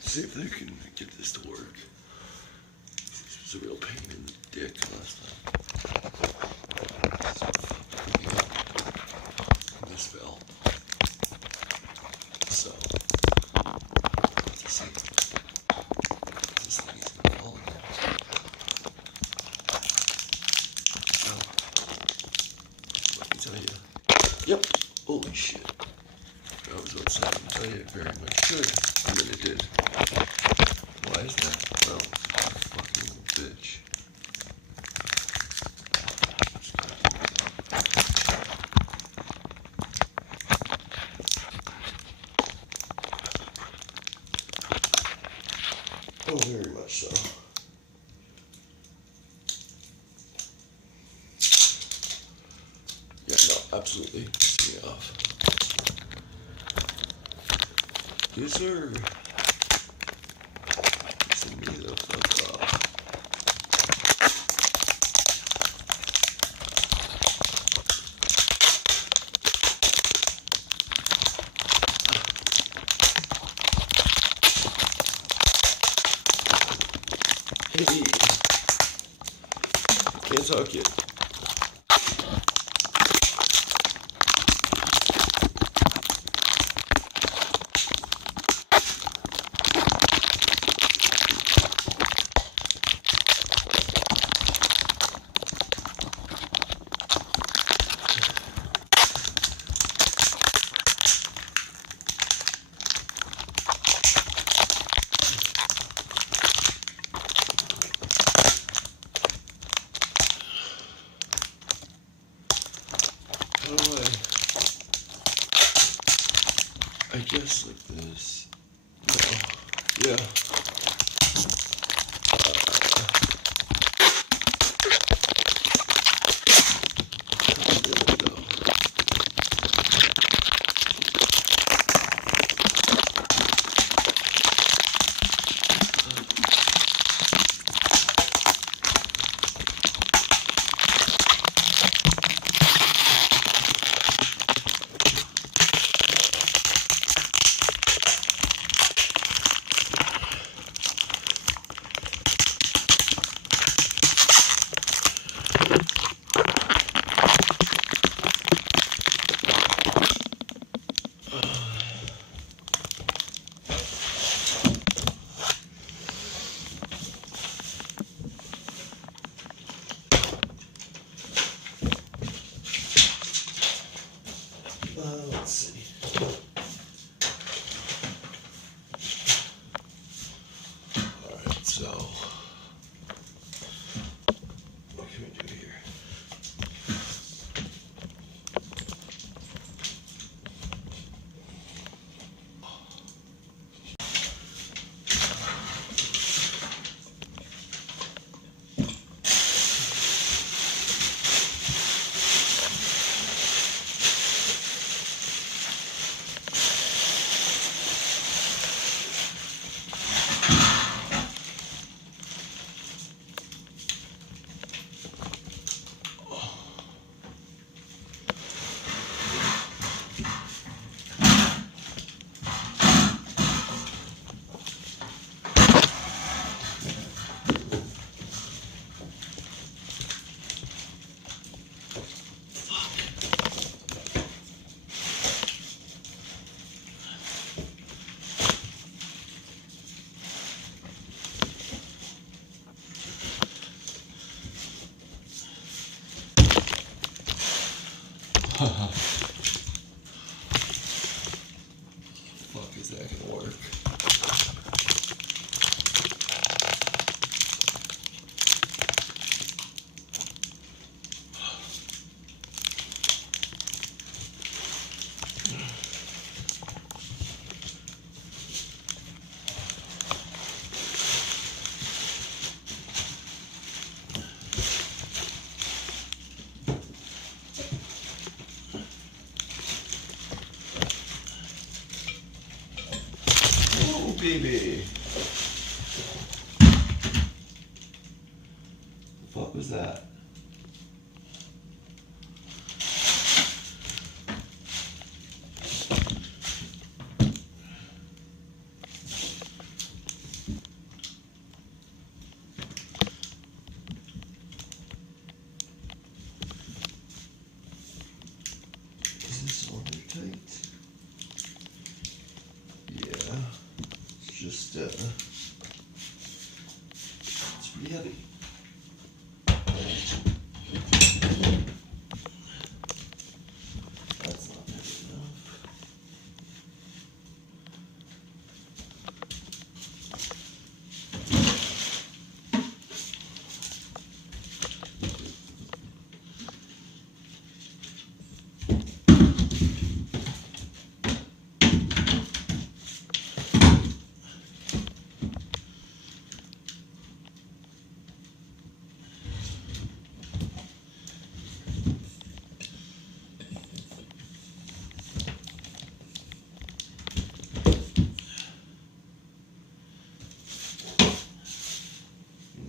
See if they can get this to work. This was a real pain in the dick last time. This fell. So, let's see. This thing is gonna fall again. Well, let me tell you. Yep. Holy shit. I was outside and tell you it very much could. I mean, it did. Why is that? Well, fucking little bitch. Oh, very much so. Yeah, no, absolutely. Piss me off. Yes, sir. Send me the fuck off. Hey. Can't talk yet. I guess like this. No. Yeah. There we go. Let's see. Alright, so what can we do here? Fuck is that gonna work? Oh, baby. The fuck was that? Is this order tight? Yeah. It's just, it's pretty heavy. That's not heavy enough.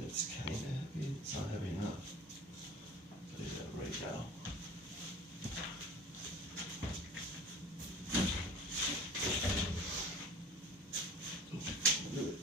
It's kind of heavy. It's not heavy enough. I'll tell you that right now. Look at it.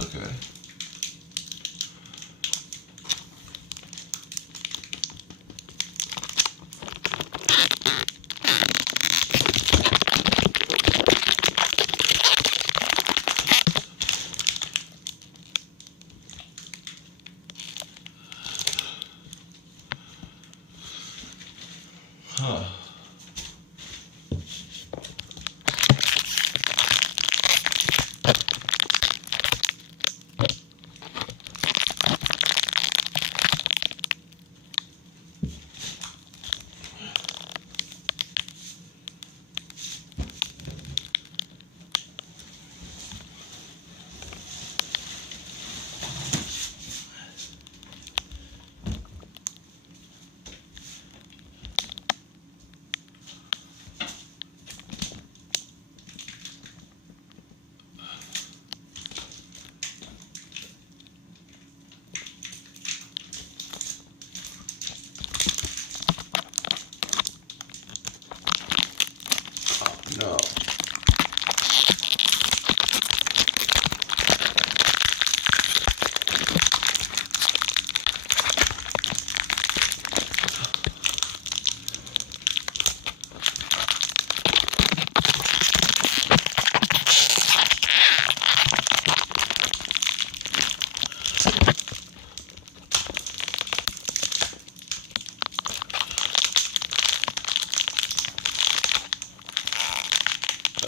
Okay. Huh.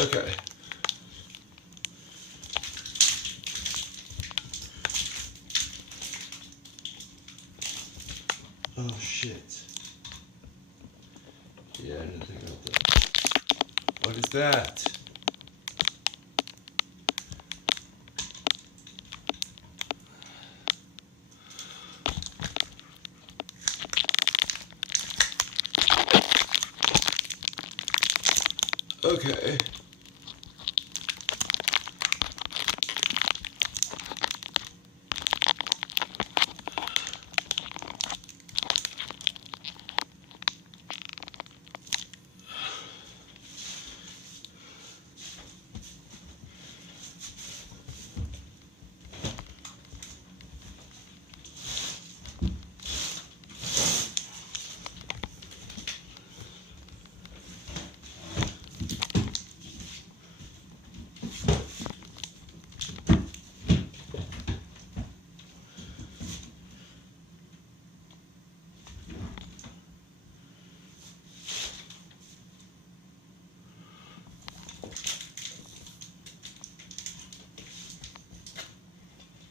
Okay. Oh shit. Yeah, I didn't think about that. What is that? Okay.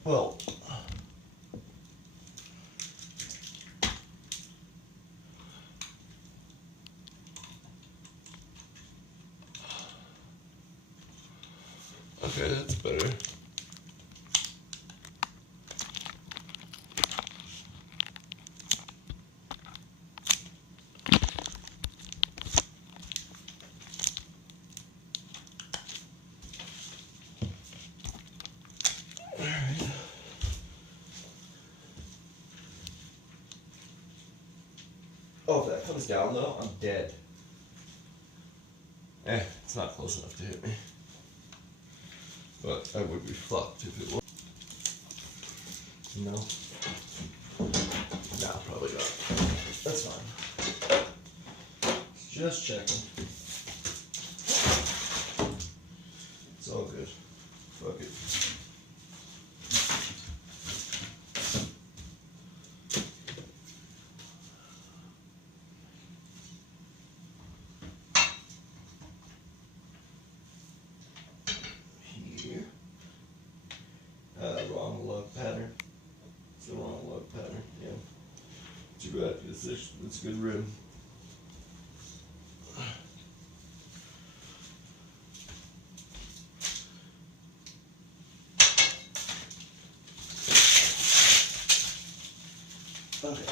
Well, okay, that's better. Oh, if that comes down though, I'm dead. It's not close enough to hit me. But I would be fucked if it was. No? Nah, probably not. That's fine. Just checking. It's all good. Fuck it. Here. Wrong lug pattern. It's the wrong lug pattern, yeah. Too bad, because it's a good rim. Okay.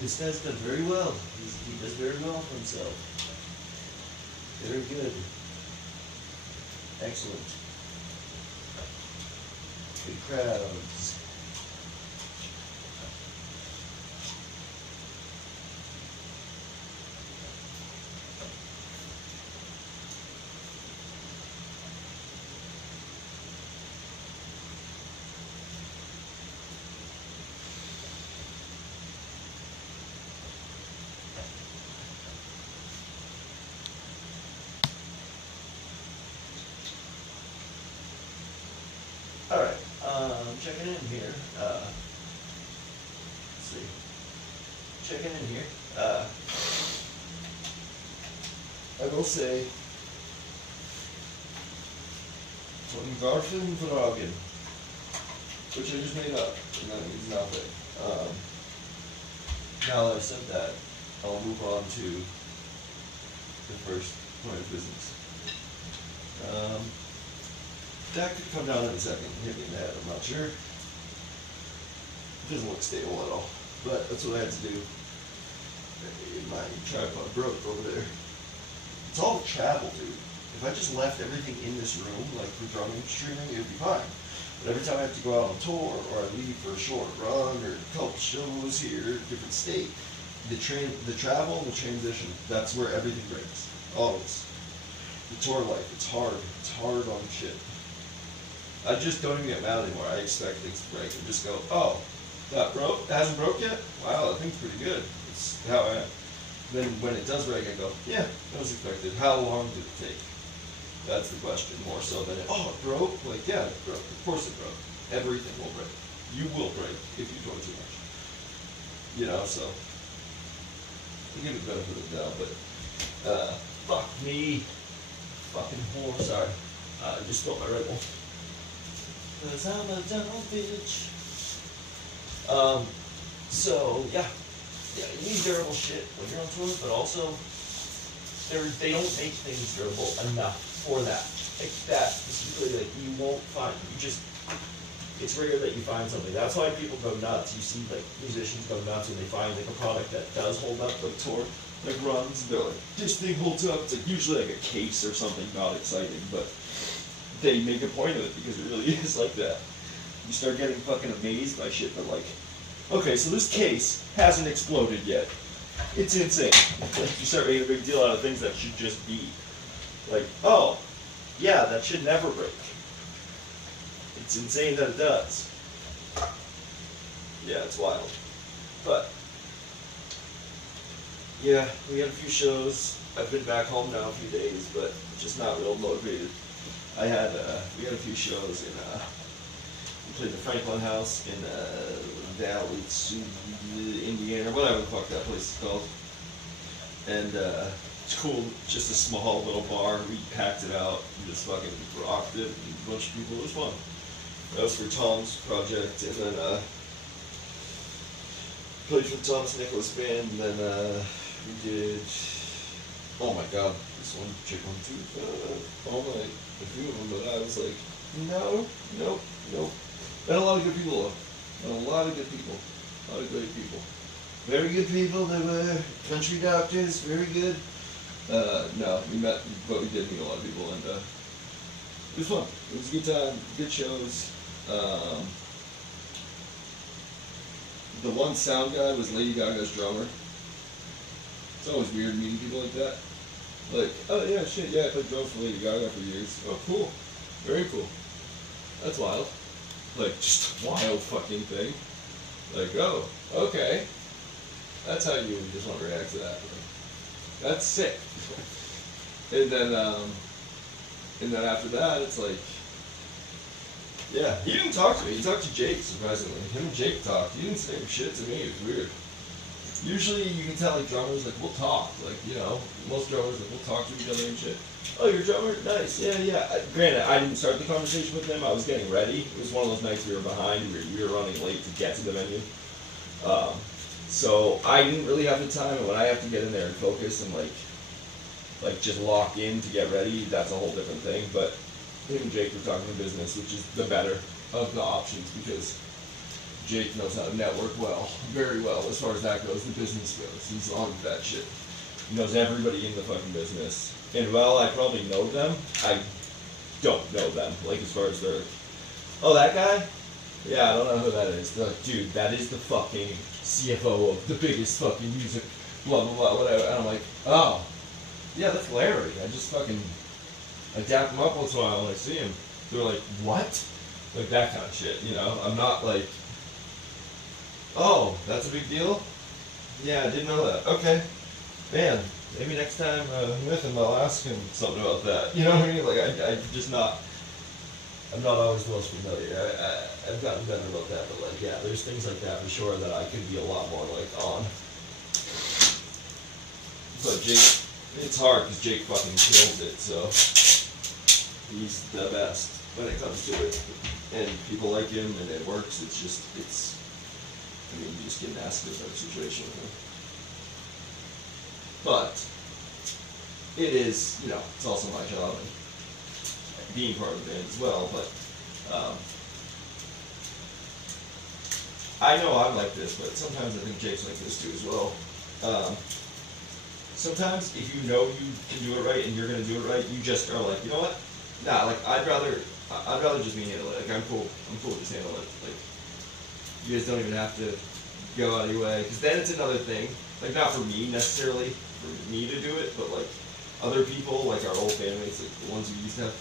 This guy's done very well. He does very well for himself. Very good. Excellent. Good crowds. Alright, checking in here. Let's see. Checking in here. I will say, von Garfen Vragen, which I just made up, and that means nothing. Now that I've said that, I'll move on to the first point of business. That could come down in a second and hit me in the head, I'm not sure. It doesn't look stable at all, but that's what I had to do. My tripod broke over there. It's all the travel, dude. If I just left everything in this room, like for drumming, streaming, it would be fine. But every time I have to go out on tour, or I leave for a short run, or a couple shows here, different state, the travel, and the transition, that's where everything breaks. Always. The tour life, it's hard. It's hard on shit. I just don't even get mad anymore. I expect things to break and just go, oh, that broke? It hasn't broke yet? Wow, that thing's pretty good. It's how I am. Then when it does break, I go, yeah, that was expected. How long did it take? That's the question, more so than, oh, it broke? Like, yeah, it broke. Of course it broke. Everything will break. You will break if you tour too much. You know, so, you give it the benefit of the doubt, but, fuck me. Fucking whore, sorry. I just spilled my Red Bull. 'Cause I'm a dumb bitch. So, yeah. Yeah, you need durable shit when you're on tour, but also, they don't make things durable enough for that. Like that, specifically, like, you won't find, it's rare that you find something. That's why people go nuts. You see, like, musicians go nuts when they find, like, a product that does hold up, like, tour, like, runs, they're like, this thing holds up. It's, like, usually, like, a case or something, not exciting, but they make a point of it because it really is like that. You start getting fucking amazed by shit, but, like, okay, so this case hasn't exploded yet. It's insane. Like, you start making a big deal out of things that should just be. Like, oh, yeah, that should never break. It's insane that it does. Yeah, it's wild. But, yeah, we had a few shows. I've been back home now a few days, but just not real motivated. We had a few shows in, we played the Franklin House in, Valley, Indiana, or whatever the fuck that place is called. And it's cool, just a small little bar. We packed it out, we just fucking rocked it, and a bunch of people. It was fun. That was for Tom's project, and then played for Tom's Nicholas band, and then we did. Oh my god, this one chick one too. Oh my, a few of them, but I was like, no, nope, nope. And a lot of good people though. And a lot of good people. A lot of great people. Very good people. They were country doctors. Very good. No, we met, but we did meet a lot of people, and it was fun. It was a good time. Good shows. The one sound guy was Lady Gaga's drummer. It's always weird meeting people like that. Like, oh yeah, shit, yeah, I played drums for Lady Gaga for years. Oh, cool. Very cool. That's wild. Like, just a wild fucking thing. Like, oh, okay. That's how you just want to react to that. Like, that's sick. And then after that, it's like, yeah, he didn't talk to me. He talked to Jake, surprisingly. Him and Jake talked. He didn't say shit to me. It was weird. Usually, you can tell, like, drummers, like, we'll talk. Like, you know, most drummers, like, we'll talk to each other and shit. Oh, you're a drummer? Nice. Yeah, yeah. Granted, I didn't start the conversation with him. I was getting ready. It was one of those nights we were behind. We were running late to get to the venue. So I didn't really have the time. And when I have to get in there and focus and, like just lock in to get ready, that's a whole different thing. But him and Jake were talking business, which is the better of the options because Jake knows how to network well, very well, as far as that goes, the business goes. He's on that shit. He knows everybody in the fucking business. And while I probably know them, I don't know them. Like, as far as they're like, oh, that guy? Yeah, I don't know who that is. They're like, dude, that is the fucking CFO of the biggest fucking music, blah, blah, blah, whatever. And I'm like, oh, yeah, that's Larry. I dap him up once in a while when I see him. They're like, what? Like, that kind of shit, you know? I'm not like, oh, that's a big deal? Yeah, I didn't know that. Okay. Man, maybe next time I'm with him, I'll ask him something about that. You know what I mean? Like, I'm not always the most familiar. I've gotten better about that, but like, yeah, there's things like that for sure that I could be a lot more like on. But Jake, it's hard because Jake fucking kills it, so he's the best when it comes to it. And people like him, and it works. It's just, I mean, you just get nasty in that situation. You know? But it is, you know, it's also my job and being part of the band as well. But I know I'm like this, but sometimes I think Jake's like this too as well. sometimes if you know you can do it right and you're gonna do it right, you just are like, you know what? Nah, like I'd rather just me handle it. Like I'm cool with just handle it. Like you guys don't even have to go out of your way, because then it's another thing. Like not for me necessarily, for me to do it, but like other people, like our old families, like the ones we used to have,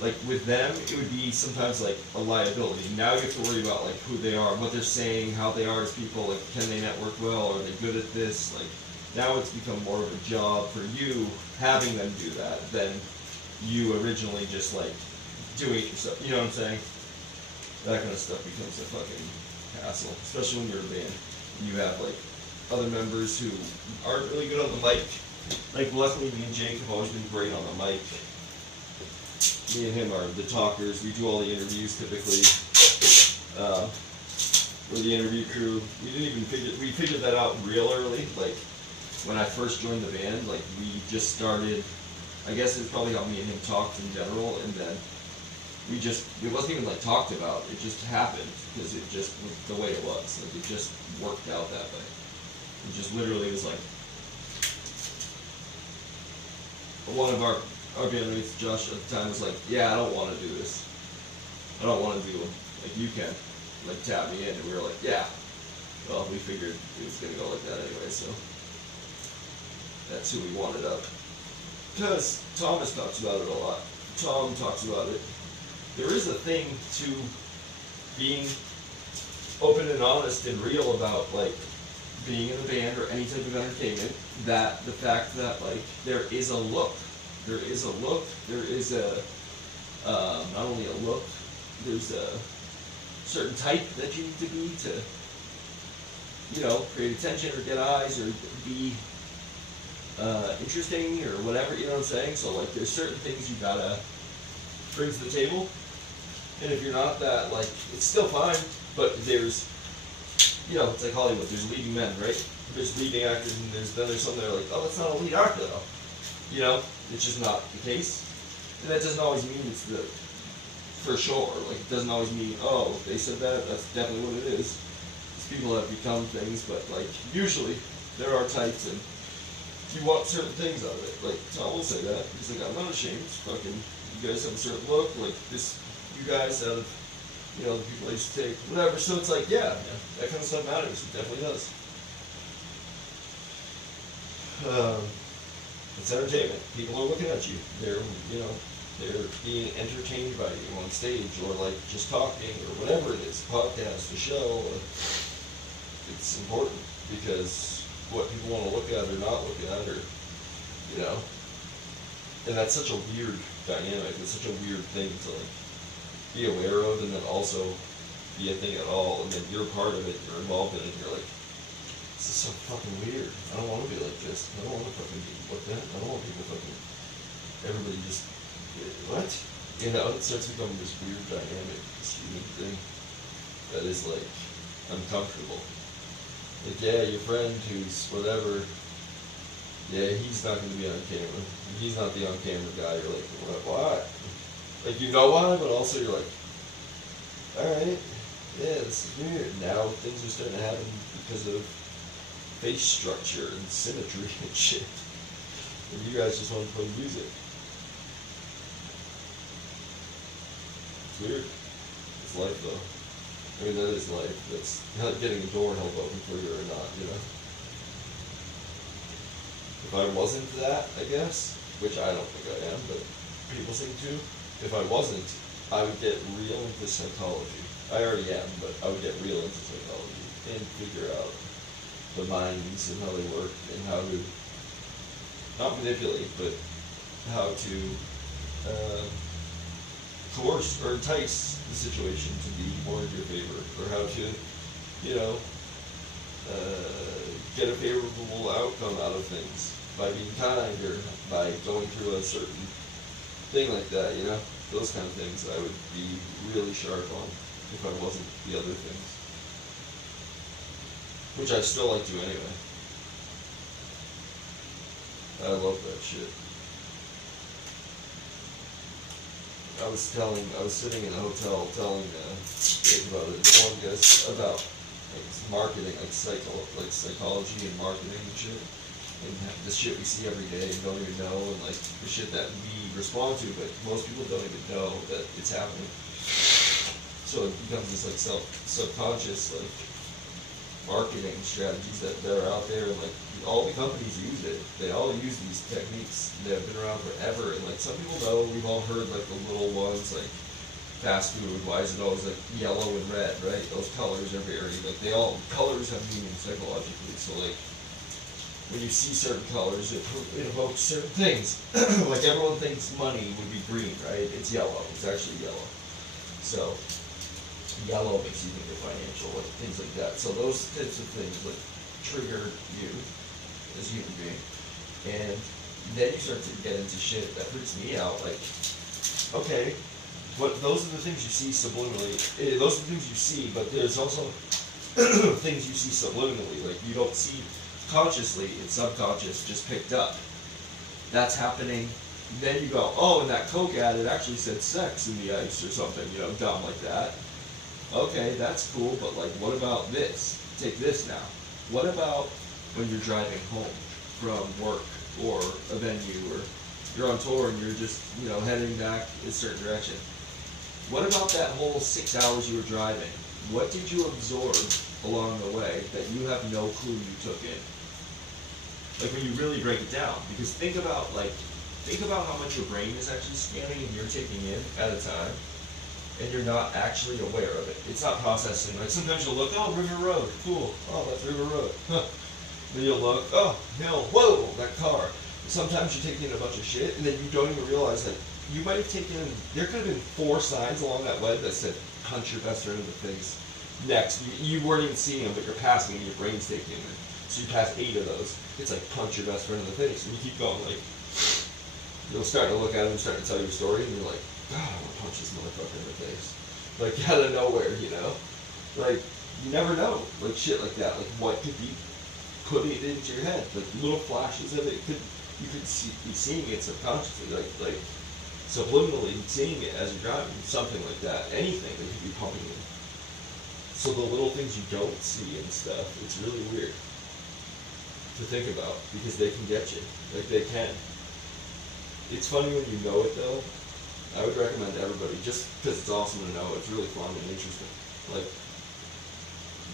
like with them, it would be sometimes like a liability. Now you have to worry about like who they are, what they're saying, how they are as people. Like can they network well? Are they good at this? Like now it's become more of a job for you having them do that than you originally just like doing it yourself. You know what I'm saying? That kind of stuff becomes a fucking hassle, especially when you're a band. You have like other members who aren't really good on the mic. Like luckily me and Jake have always been great on the mic. Me and him are the talkers. We do all the interviews typically. We're the interview crew. We figured that out real early. Like when I first joined the band, like we just started. I guess it's probably how me and him talked in general, and then it wasn't even like talked about. It just happened because it just was the way it was. Like it just worked out that way. It just literally was like one of our bandmates, Josh, at the time was like, yeah, I don't want to do this. I don't want to do it. Like, you can. Like, tap me in. And we were like, yeah. Well, we figured it was going to go like that anyway, so that's who we wanted up. Because Thomas talks about it a lot. Tom talks about it. There is a thing to being open and honest and real about, like, being in a band or any type of entertainment, that the fact that, like, there is a look. There is not only a look, there's a certain type that you need to be to, you know, create attention or get eyes or be interesting or whatever, you know what I'm saying? So like there's certain things you gotta bring to the table, and if you're not that, like, it's still fine, but there's, you know, it's like Hollywood, there's leading men, right? There's leading actors, and there's some that are like, oh, that's not a lead actor though. You know, it's just not the case. And that doesn't always mean it's the, for sure. Like, it doesn't always mean, oh, if they said that, that's definitely what it is. These people have become things, but, like, usually there are types, and you want certain things out of it. Like, Tom will say that. He's like, I'm not ashamed. Fucking, you guys have a certain look. Like, this, you guys out of, you know, the people I used to take, whatever. So it's like, yeah, that kind of stuff matters. It definitely does. It's entertainment. People are looking at you. They're, you know, they're being entertained by you on stage, or like just talking, or whatever it is, podcast, the show. It's important because what people want to look at or not look at, or, you know, and that's such a weird dynamic. It's such a weird thing to like be aware of, and then also be a thing at all, and then you're part of it, you're involved in it, and you're like, this is so fucking weird. I don't want to be like this. I don't want to fucking be like that. I don't want people fucking, everybody just, what? You know, it starts becoming this weird dynamic, this unique thing that is like uncomfortable. Like, yeah, your friend who's whatever, yeah, he's not going to be on camera. He's not the on-camera guy. You're like, what? Why? Like, you know why, but also you're like, alright, yeah, this is weird. Now things are starting to happen because of face structure and symmetry and shit. And you guys just want to play music. It's weird. It's life, though. I mean, that is life. That's not getting a door held open for you or not, you know? If I wasn't that, I guess, which I don't think I am, but people seem to, if I wasn't, I would get real into psychology. I already am, but I would get real into psychology and figure out the minds and how they work, and how to, not manipulate, but how to coerce or entice the situation to be more in your favor, or how to, you know, get a favorable outcome out of things by being kind, or by going through a certain thing like that, you know? Those kind of things I would be really sharp on if I wasn't the other things. Which I still like to anyway. I love that shit. I was sitting in a hotel telling Jake about it, one guest, about like marketing, like psychology and marketing and shit. and the shit we see every day and don't even know, and like the shit that we respond to, but most people don't even know that it's happening. So it becomes this like subconscious like marketing strategies that are out there, and like all the companies use it. They all use these techniques that have been around forever, and like some people know, we've all heard like the little ones like fast food, why is it always like yellow and red, right? Those colors are very, like colors have meaning psychologically, so like when you see certain colors, it evokes certain things. Like everyone thinks money would be green, right? It's yellow, it's actually yellow. So yellow makes you think of financial, like things like that. So those types of things like trigger you as a human being. And then you start to get into shit that freaks me out, like, okay, those are the things you see subliminally. Those are the things you see, but there's also things you see subliminally. Like you don't see consciously, it's subconscious, just picked up. That's happening. Then you go, oh, and that Coke ad, it actually said sex in the ice or something, you know, dumb like that. Okay, that's cool, but like, what about this? Take this now. What about when you're driving home from work or a venue, or you're on tour and you're just, you know, heading back in a certain direction? What about that whole 6 hours you were driving? What did you absorb along the way that you have no clue you took in? Like when you really break it down, because think about how much your brain is actually scanning and you're taking in at a time, and you're not actually aware of it. It's not processing. Like sometimes you'll look, oh, River Road, cool. Oh, that's River Road. Huh. Then you'll look, oh, hill, whoa, that car. Sometimes you're taking in a bunch of shit, and then you don't even realize that you might have taken in, there could have been 4 signs along that way that said, punch your best friend in the face. Next, you weren't even seeing them, but you're passing and your brain's taking them. So you pass 8 of those. It's like, punch your best friend in the face. And you keep going, like, you'll start to look at him, start to tell your story, and you're like, God, I want to punch this motherfucker in the face. Like, out of nowhere, you know? Like, you never know. Like, shit like that. Like, what could be putting it into your head? Like, little flashes of it. You could be seeing it subconsciously. Like, subliminally seeing it as you're driving. Something like that. Anything that could be pumping in. So the little things you don't see and stuff, it's really weird to think about, because they can get you. Like, they can. It's funny when you know it, though. I would recommend to everybody, just because it's awesome to know. It's really fun and interesting. Like,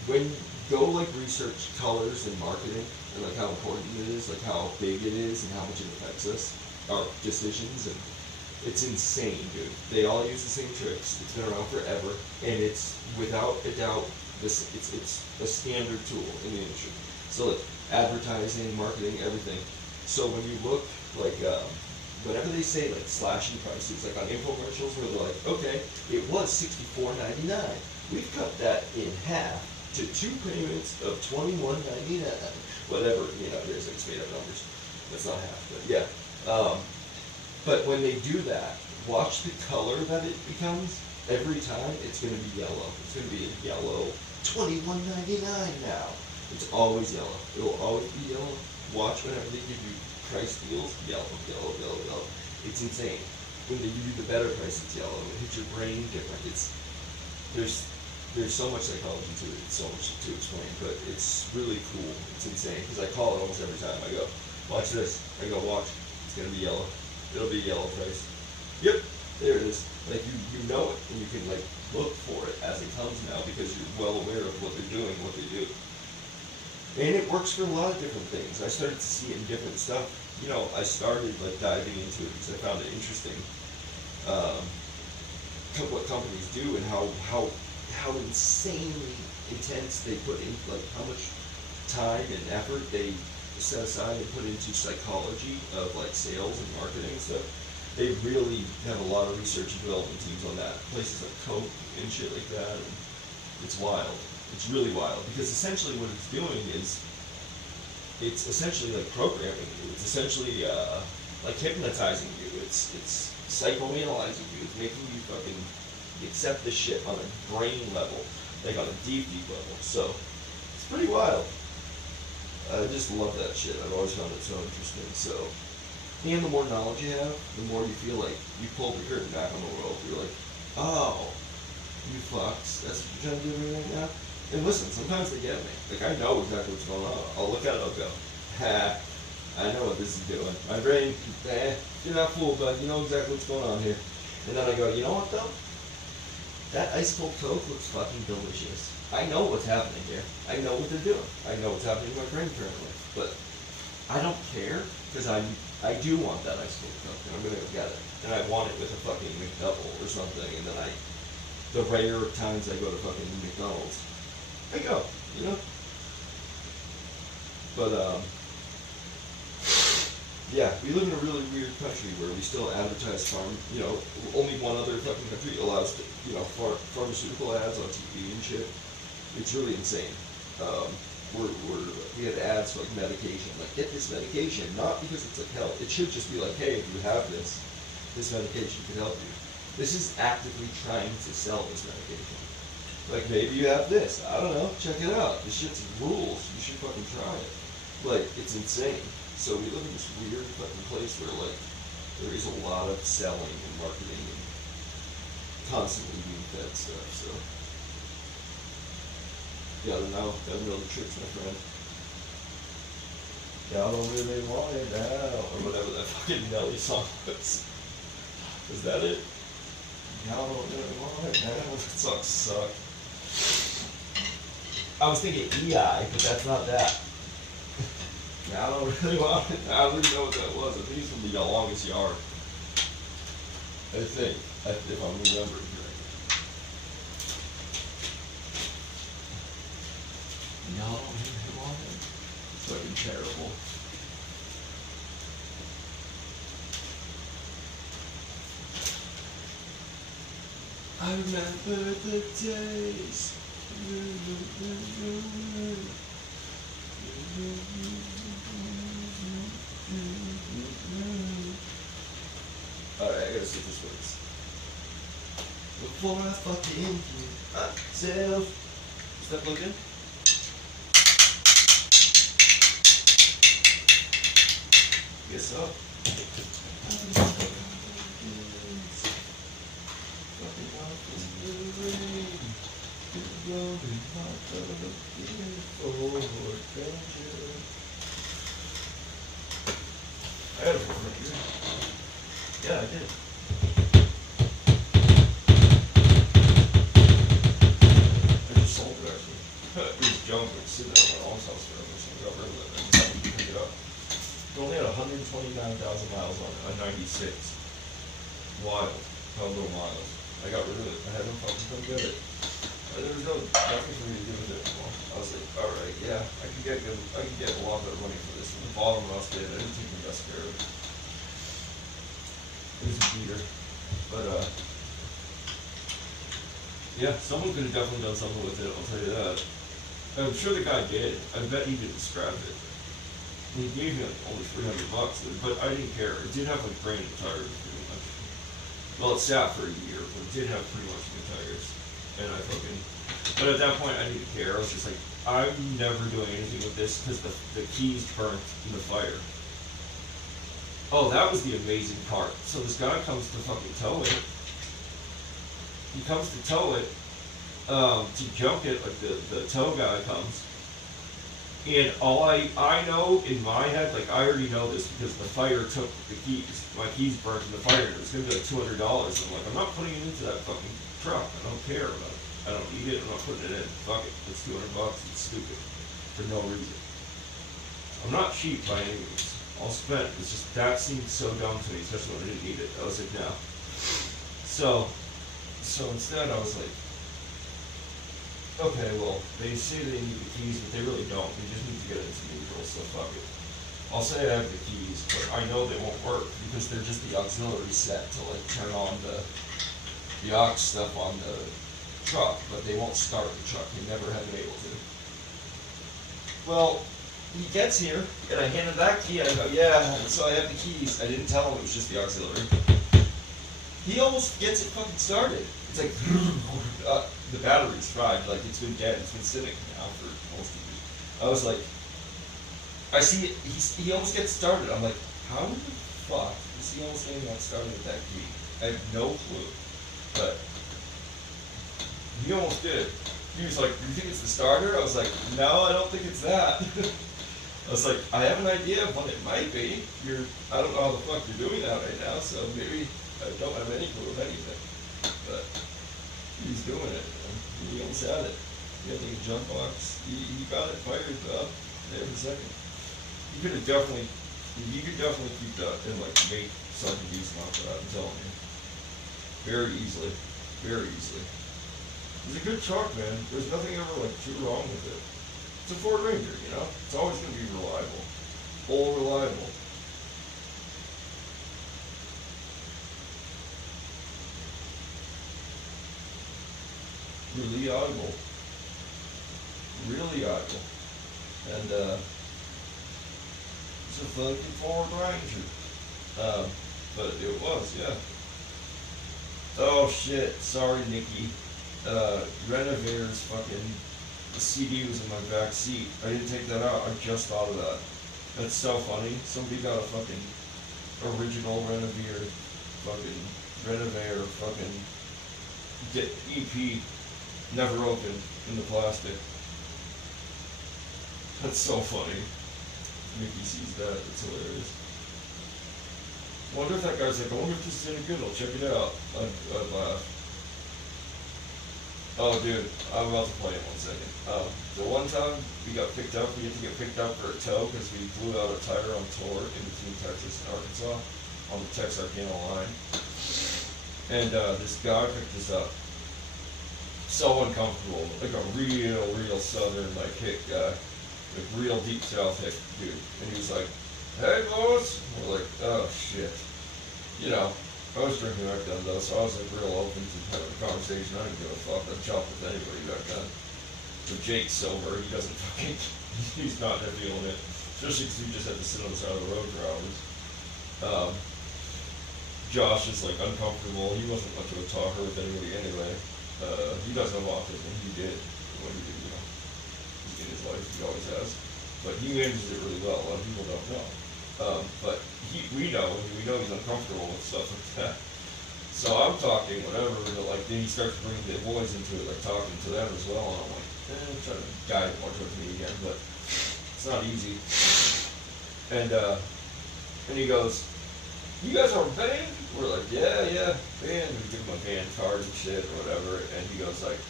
when go like research colors and marketing, and like how important it is, like how big it is, and how much it affects us, our decisions, and it's insane, dude. They all use the same tricks. It's been around forever, and it's without a doubt it's a standard tool in the industry. So like advertising, marketing, everything. So when you look like whenever they say like slashing prices, like on infomercials where they're like, okay, it was $64.99. We've cut that in half to 2 payments of $21.99. Whatever, you know, there's like made up numbers. That's not half, but yeah. But when they do that, watch the color that it becomes. Every time it's gonna be yellow. It's gonna be a yellow $21.99 now. It's always yellow. It will always be yellow. Watch whenever they give you price deals, yellow, yellow, yellow, yellow. It's insane. When they give you the better price, it's yellow. It hits your brain different. There's so much psychology to it. It's so much to explain, but it's really cool. It's insane because I call it almost every time. I go, watch this. I go, watch. It's gonna be yellow. It'll be yellow price. Yep, there it is. Like you know it, and you can like look for it as it comes now because you're well aware of what they're doing, what they do. And it works for a lot of different things. I started to see it in different stuff. You know, I started like diving into it because I found it interesting. What companies do and how insanely intense they put in, like how much time and effort they set aside and put into psychology of like sales and marketing and stuff. They really have a lot of research and development teams on that. Places like Coke and shit like that. And it's wild. It's really wild because essentially what it's doing is it's essentially like programming you. It's essentially like hypnotizing you. It's psychoanalyzing you. It's making you fucking accept the shit on a brain level, like on a deep level. So it's pretty wild. I just love that shit. I've always found it so interesting. So, and the more knowledge you have, the more you feel like you pull the curtain back on the world. You're like, oh, you fucks, that's what you're trying to do to me right now? And listen, sometimes they get me. Like, I know exactly what's going on. I'll look at it, I'll go, ha, I know what this is doing. My brain, you're not fooled, bud. You know exactly what's going on here. And then I go, you know what though? That ice cold Coke looks fucking delicious. I know what's happening here. I know what they're doing. I know what's happening in my brain currently. But I don't care, because I do want that ice cold Coke, and I'm gonna go get it. And I want it with a fucking McDouble or something, and then the rare times I go to fucking McDonald's, I go, you know? But, yeah, we live in a really weird country where we still advertise only one other fucking country allows, pharmaceutical ads on TV and shit. It's really insane. We have ads for like medication, like get this medication, not because it's like health. It should just be like, hey, if you have this medication could help you. This is actively trying to sell this medication. Like maybe you have this, I don't know, check it out. This shit's rules, you should fucking try it. Like, it's insane. So we live in this weird fucking place where like, there is a lot of selling and marketing and constantly being fed stuff, so. Gotta know the tricks, my friend. Y'all don't really want it now, or whatever that fucking Nelly song was. Is that it? Y'all don't really want it now. That song sucked. I was thinking EI, but that's not that. I don't really want it. I don't really know what that was. I think it's from The Longest Yard. I think, if I'm remembering correctly. No, I want it. It's fucking terrible. I remember the days. Alright, I gotta see if this works. Before I fucking kill myself. Is that plugged in? Guess so. I had a phone right here. Yeah, I did. I just sold it actually. It was junk. It was sitting at my mom's house forever, so I got rid of it. I just happened to pick it up. It only had 129,000 miles on it, a 96. Wild. How little miles. I got rid of it. I had them fucking come get it. There was nothing for me to do with it anymore. I was like, alright, yeah, I could get a lot better money for this. And the bottom was good. I didn't think we got scared of it. It was a beater. But, yeah, someone could have definitely done something with it, I'll tell you that. I'm sure the guy did. I bet he didn't scrap it. He gave me like only $300, but I didn't care. It did have like brand new tires, pretty much. Well, it sat for a year, but it did have pretty much new tires. And I fucking, but at that point I didn't care. I was just like, I'm never doing anything with this because the keys burnt in the fire. Oh, that was the amazing part. So this guy comes to fucking tow it. He comes to tow it, to junk it, like the tow guy comes. And all I know in my head, like I already know this because the fire took the keys. My keys burnt in the fire and it was gonna be like $200. I'm like, I'm not putting it into that fucking truck. I don't care about it. I don't need it. I'm not putting it in. Fuck it. It's $200. It's stupid. For no reason. I'm not cheap by any means. I'll spend. It's just that seemed so dumb to me, especially when I didn't need it. I was like, no. So instead I was like, okay, well, they say they need the keys, but they really don't. They just need to get into neutral, so fuck it. I'll say I have the keys, but I know they won't work because they're just the auxiliary set to like turn on the aux stuff on the truck, but they won't start the truck. They never have been able to. Well, he gets here, and I hand him that key, and I go, yeah, so I have the keys. I didn't tell him it was just the auxiliary. He almost gets it fucking started. It's like, the battery's fried, like it's been dead, it's been sitting now for most of the week. I was like, I see it, he almost gets started. I'm like, how the fuck is he almost getting that started with that key? I have no clue. But he almost did. He was like, do you think it's the starter? I was like, no, I don't think it's that. I was like, I have an idea of what it might be. I don't know how the fuck you're doing that right now, so maybe I don't have any clue of anything. But he's doing it, and he almost had it. He had like a jump box. He got it fired every second. You could definitely keep that and like make something decent off of that, I'm telling you. Very easily. Very easily. It's a good truck, man. There's nothing ever like too wrong with it. It's a Ford Ranger, you know? It's always going to be reliable. All reliable. Reliable. Really idle. And, it's a fucking Ford Ranger. But it was, yeah. Oh shit, sorry Nikki. Renovator's fucking, the CD was in my back seat. I didn't take that out, I just thought of that. That's so funny. Somebody got a fucking original Renovator, fucking EP, never opened, in the plastic. That's so funny. Mickey sees that, it's hilarious. Wonder if that guy's like, I wonder if this is any good, I'll check it out. I'd laugh. Oh dude, I'm about to play in 1 second. The one time we had to get picked up for a tow because we blew out a tire on tour in between Texas and Arkansas on the Texarkana line. And this guy picked us up. So uncomfortable, like a real southern like hick guy. Like real deep south hick dude. And he was like, hey boss! And we're like, oh shit. You know, I was drinking back then though, so I was like real open to having a conversation. I didn't give a fuck. I'd chop with anybody back then. But Jake's sober, he doesn't fucking, he's not feeling it. Especially because he just had to sit on the side of the road for hours. Josh is like uncomfortable. He wasn't much of a talker with anybody anyway. He doesn't have autism. He did when he did, you know, in his life. He always has. But he manages it really well. A lot of people don't know. But we know he's uncomfortable with stuff like that. So I'm talking, whatever, but like then he starts bringing the boys into it, like talking to them as well, and I'm like, I'm trying to guide more towards me again, but it's not easy. And he goes, you guys are a band? We're like, yeah, band. We give him a band card and shit or whatever, and he goes like,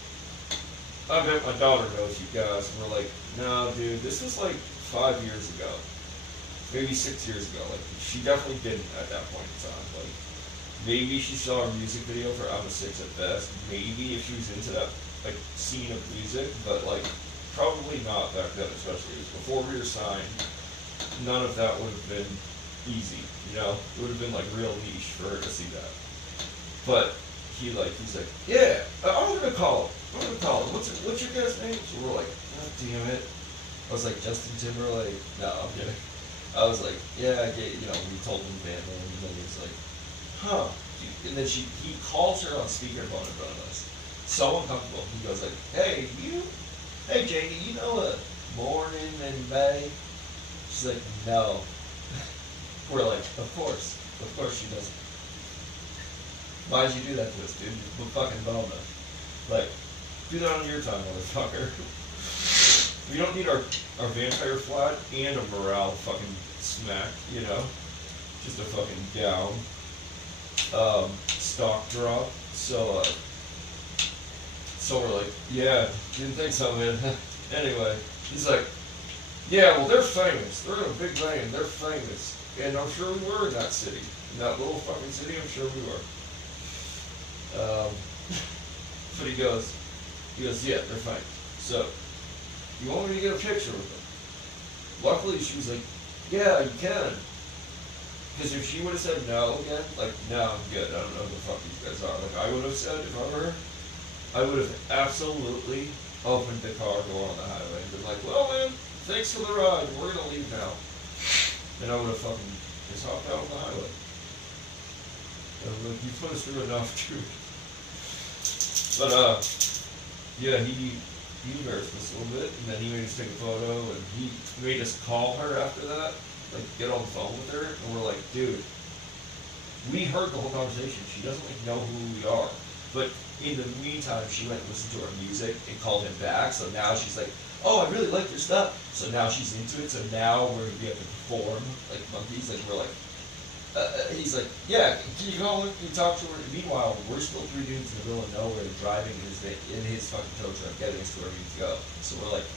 I bet my daughter knows you guys. And we're like, no, dude, this was like 5 years ago. Maybe 6 years ago. Like, she definitely didn't at that point in time. Like, maybe she saw a music video for I'm a Six at best. Maybe if she was into that, like, scene of music. But, like, probably not back then, especially. It was before we were signed. None of that would have been easy, you know? It would have been, like, real niche for her to see that. But he's like, yeah, I'm gonna call him. What's your guy's name? So we're like, God damn it. I was like, Justin Timberlake. No, I'm kidding. I was like, yeah, you know, we told him band name, and then he's like, huh. And then he calls her on speakerphone in front of us. So uncomfortable. He goes like, hey Janie, you know a morning in May? She's like, no. We're like, of course she doesn't. Why'd you do that to us, dude? You fucking boned us. Like, do that on your time, motherfucker. We don't need our vampire flat and a morale fucking smack, you know? Just a fucking down. Stock drop. So we're like, yeah, didn't think so, man. Anyway, he's like, yeah, well, they're famous. They're in a big band. They're famous. And I'm sure we were in that city. In that little fucking city, I'm sure we were. But he goes, yeah, they're famous. So, you want me to get a picture with them? Luckily, she was like, yeah, you can. Because if she would have said no again, like, no, I'm good, I don't know who the fuck these guys are. Like, I would have said, if I were her, I would have absolutely opened the car door on the highway and been like, well, man, thanks for the ride, we're gonna leave now. And I would have fucking just hopped out on the highway. And I'm like, you put us through enough, dude. But, yeah, he embarrassed us a little bit, and then he made us take a photo, and he made us call her after that, like get on the phone with her, and we're like, dude, we heard the whole conversation. She doesn't like know who we are, but in the meantime, she went and listened to our music and called him back. So now she's like, oh, I really like your stuff. So now she's into it. So now we're gonna be able to perform like monkeys, and we're like, he's like, yeah, can you go? Can you talk to her? Meanwhile, we're still three dudes in the middle of nowhere driving in his fucking tow truck, getting us to where we need to go. So we're like,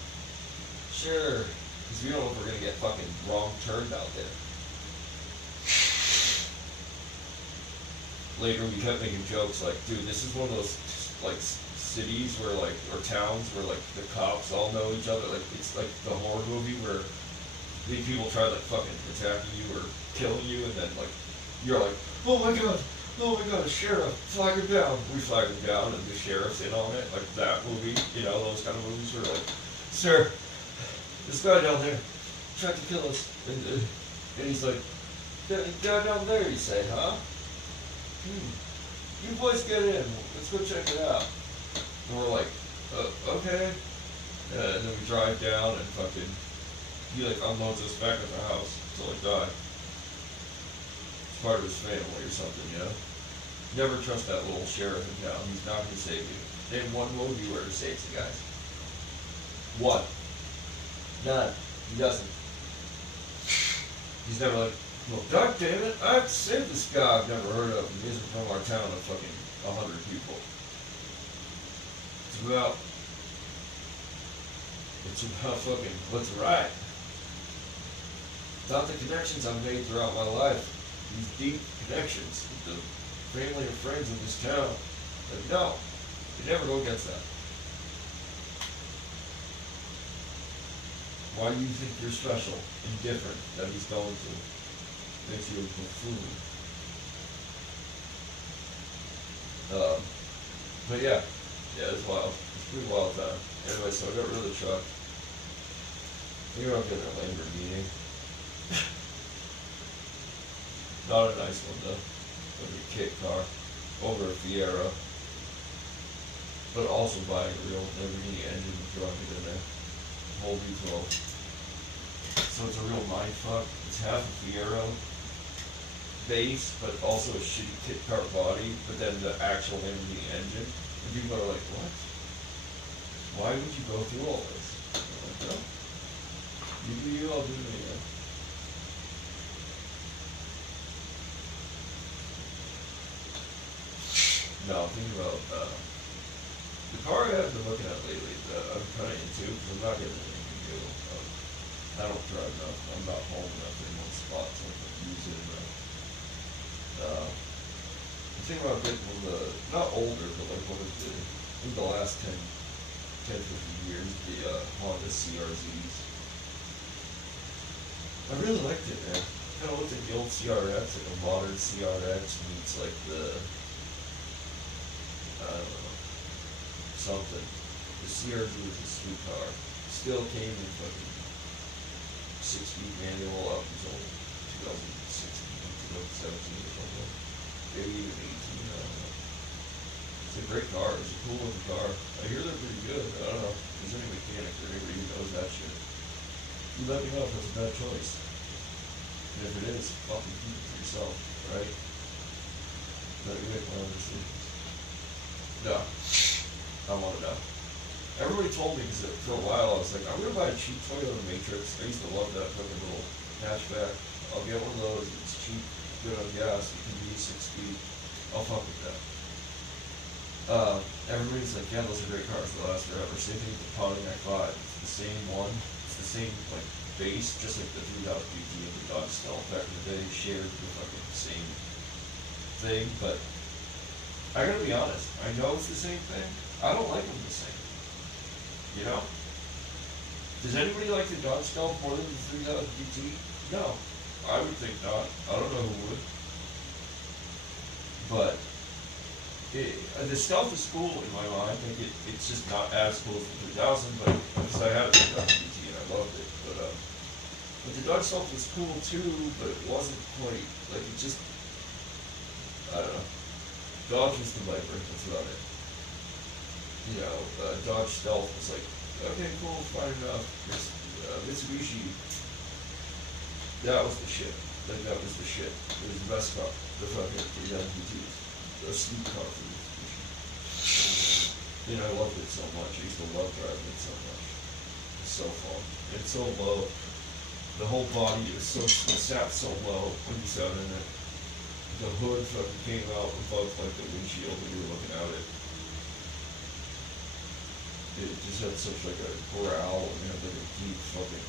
sure, because we don't know if we're gonna get fucking wrong turned out there. Later, we kept making jokes like, dude, this is one of those like cities where like, or towns where like the cops all know each other. Like it's like the horror movie where these people try like fucking attacking you or killing you, and then like you're like, oh my god, a sheriff, flag him down. We flag him down, and the sheriff's in on it, like that movie, you know, those kind of movies where like, sir, this guy down there tried to kill us, and he's like, the guy down there, you say, huh? You boys get in. Let's go check it out. And we're like, okay. And then we drive down and fucking, he like unloads us back at the house to like die. It's part of his family or something, you know? Never trust that little sheriff in town. He's not gonna save you. Name one movie where he saves you guys. One. None. He doesn't. He's never like, well, god damn it, I have to save this guy I've never heard of, and he isn't from our town of fucking 100 people. It's about fucking what's right. About the connections I've made throughout my life. These deep connections with the family and friends in this town. Like, no, you never go against that. Why do you think you're special and different that he's going to? Makes you a buffoon. But yeah, it's wild. It's a pretty wild time. Anyway, so I got rid of the truck. I think I'm getting a Lamborghini. Not a nice one though. Like a kit car over a Fiera. But also buying a real Lamborghini engine and throwing it in there. Whole V12. So it's a real mindfuck. It's half a Fiero base, but also a shitty kit car body, but then the actual Lamborghini engine. And people are like, what? Why would you go through all this? I'm like, no. You do you, I'll do me, man. No, I'm thinking about the car I've been looking at lately that I'm kind of into, because I'm not getting anything new. I don't drive enough. I'm not home enough in one spot to use it enough. I'm thinking about getting one of the, not older, but like one of the, I think the last 10, 15 years, the Honda CRZs. I really liked it, man. Kind of looked at the old CRX, like a modern CRX meets like the, I don't know, something. The CRZ was a sweet car. Still came in fucking 6-speed manual up until 2016, 2017 or something. Maybe even 18, I don't know. It's a great car. It's a cool looking car. I hear they're pretty good. I don't know if there's any mechanic or anybody who knows that shit. You let me know if that's a bad choice. And if it is, fucking keep it to yourself, right? Let me make my own decisions. No. I want to know. Everybody told me, because for a while I was like, I'm going to buy a cheap Toyota Matrix. I used to love that fucking little hatchback. I'll get one of those. It's cheap, good on gas. It can be 6 speed. I'll fuck with that. Everybody's like, yeah, those are great cars. They'll last forever. Same thing with the Pontiac 5. It's the same one. It's the same, like, base, just like the 3000 GT and the Dodge Stealth back in the day shared the fucking same thing. But I gotta be honest. I know it's the same thing. I don't like them the same. You know? Does anybody like the Dodge Stealth more than the 3000 GT? No. I would think not. I don't know who would. But the Stealth is cool in my mind. Like it's just not as cool as the 3000, but because I had a 3000 GT and I loved it. But the Dodge Stealth was cool too, but it wasn't quite, like it just, I don't know. Dodge was the Viper, that's about it. You know, Dodge Stealth was like, okay, cool, fine enough. Mitsubishi, that was the shit. Like, that was the shit. It was the best car. The fucking 3000 GTs. A sweet car for Mitsubishi. You know, I loved it so much. I used to love driving it so much. so fun. It's so low. The whole body is so, sat so low when you sat in it. The hood fucking came out above like the windshield when you were looking out it. It just had such like a growl and had like a deep fucking,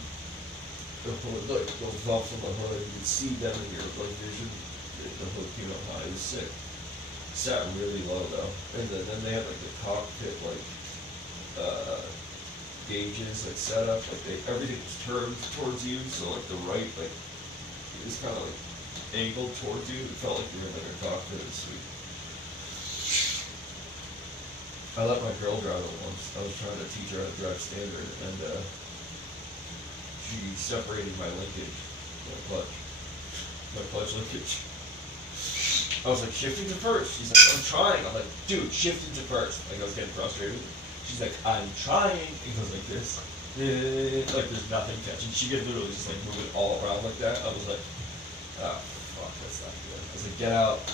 the hood, like those bumps on the hood, you could see them in your like vision. The hood came out high, it was sick. Sat really low though. And then they had like the cockpit like gauges like set up, like everything was turned towards you, so like the right, like it was kinda like angled towards you. It felt like you were in like a cockpit. It was sweet. I let my girl drive it once. I was trying to teach her how to drive standard, and she separated my linkage, my clutch linkage. I was like, shifting to first. She's like, I'm trying. I'm like, dude, shifting to first. Like, I was getting frustrated. She's like, I'm trying. It goes like this. Like, there's nothing catching. She could literally just like move it all around like that. I was like, oh, fuck, that's not good. I was like, get out.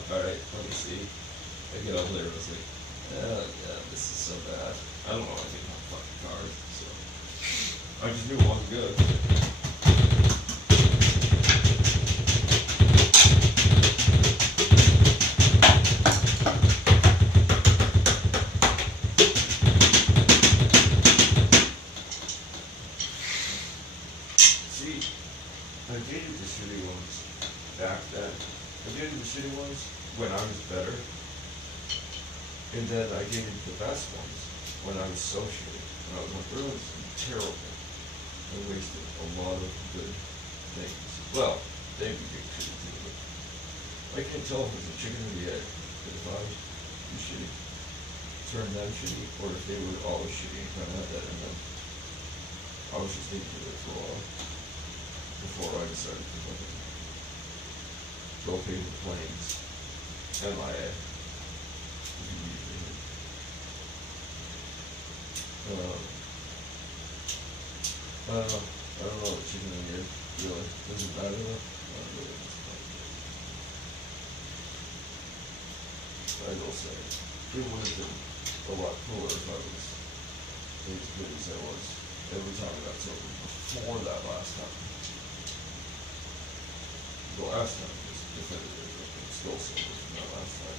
All right, let me see. I get over there. I was like, yeah, this is so bad. I don't know anything about fucking cars, so I just knew it wasn't good. See, I dated the shitty ones back then. I dated the shitty ones when I was better. And then I dated the best ones when I was so shitty. When I was like, really terrible. I wasted a lot of good things. Well, they became shitty too, but I can't tell if it was a chicken or the egg. If I was shitty, turned them shitty, or if they were always shitty and kind of had that in them. I was just thinking of it for a while before I decided to fucking go pay the planes. MIA. I don't know what chicken and egg really. Does it matter enough? Not really. I will say, it would have been a lot cooler if I was as good as I was every time I got sober before that last time. The last time was definitive. I'm still sober from that last time,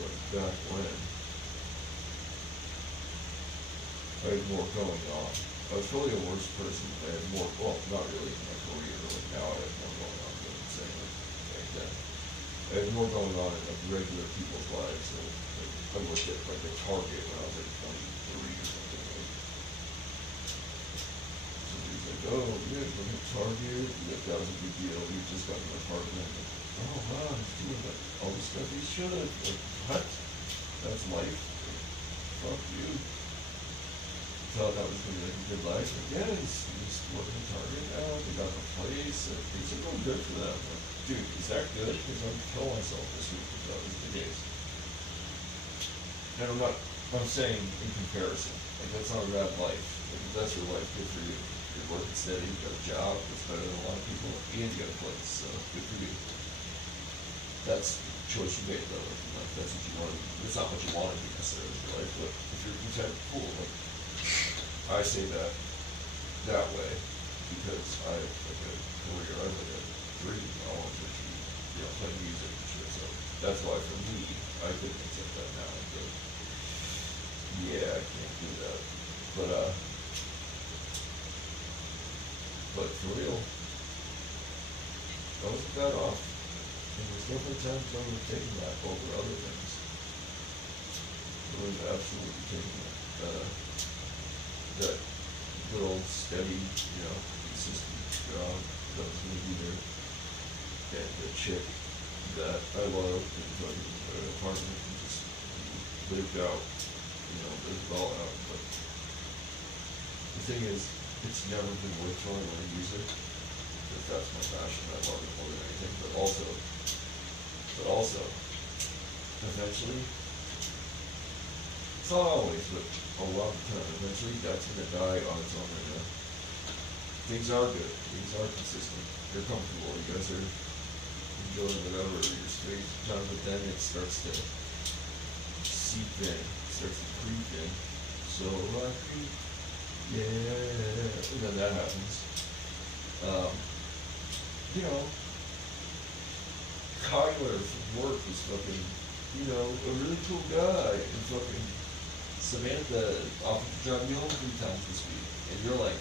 but back when I had more going on. I was probably a worse person. I had more, well, not really in my career. Like now I have more going on than I'm saying back then. I had more going on in like regular people's lives. So, like, I worked at like a Target when I was like 23 or something. Like, somebody's like, oh, yeah, you work at Target. Like, that was a big deal. We just got an apartment. Like, oh, wow, he's doing that. All the stuff he should. Like, what? That's life? Like, fuck you. Thought that was gonna be like a good life. Like, yeah, he's working at Target now. They got a place. Things are going good for them. Like, dude, is that good? Because I'm gonna kill myself this week if that was the case. And I'm saying in comparison. Like, that's not a bad life. Like, if that's your life, good for you. You're working steady, you got a job that's better than a lot of people, and you got a place, so good for you. That's the choice you made, though. Like, that's what you want to do. It's not what you want to do necessarily in your life, but if you're content, cool. Like, I say that way because I have like a career, I have like a dream I want to achieve, you know, play music and shit, so that's why for me, I couldn't accept that now, but yeah, I can't do that, but for real, I wasn't that off, and there's definitely times I would have taken that over other things, I would have absolutely taken that good old steady, you know, consistent job that was going to be there, and the chick that I loved and fucking an apartment and just lived out, you know, lived it all out. But the thing is, it's never been worth throwing away music, because that's my passion. I love it more than anything. But also, eventually, it's not always, but a lot of the time, eventually that's gonna die on its own right now. Things are good, things are consistent, you're comfortable, you guys are enjoying whatever your space time, but then it starts to seep in, it starts to creep in, so lucky. Yeah, and then that happens. You know, Kyler from work was fucking, you know, a really cool guy, and fucking Samantha offered to drive me home 3 times this week, and you're like,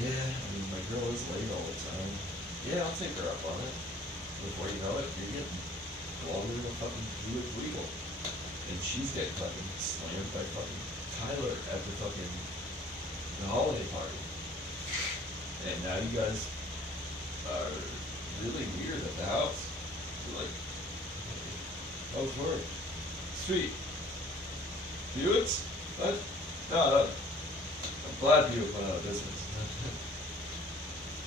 yeah, I mean, my girl is late all the time. Yeah, I'll take her up on it. Before you know it, you're getting longer than a fucking Buick Regal. And she's getting fucking slammed by fucking Tyler at the holiday party. And now you guys are really weird at the house. You're like, oh, sorry. Sweet. Buicks? What? No. I'm glad Buick went out of business.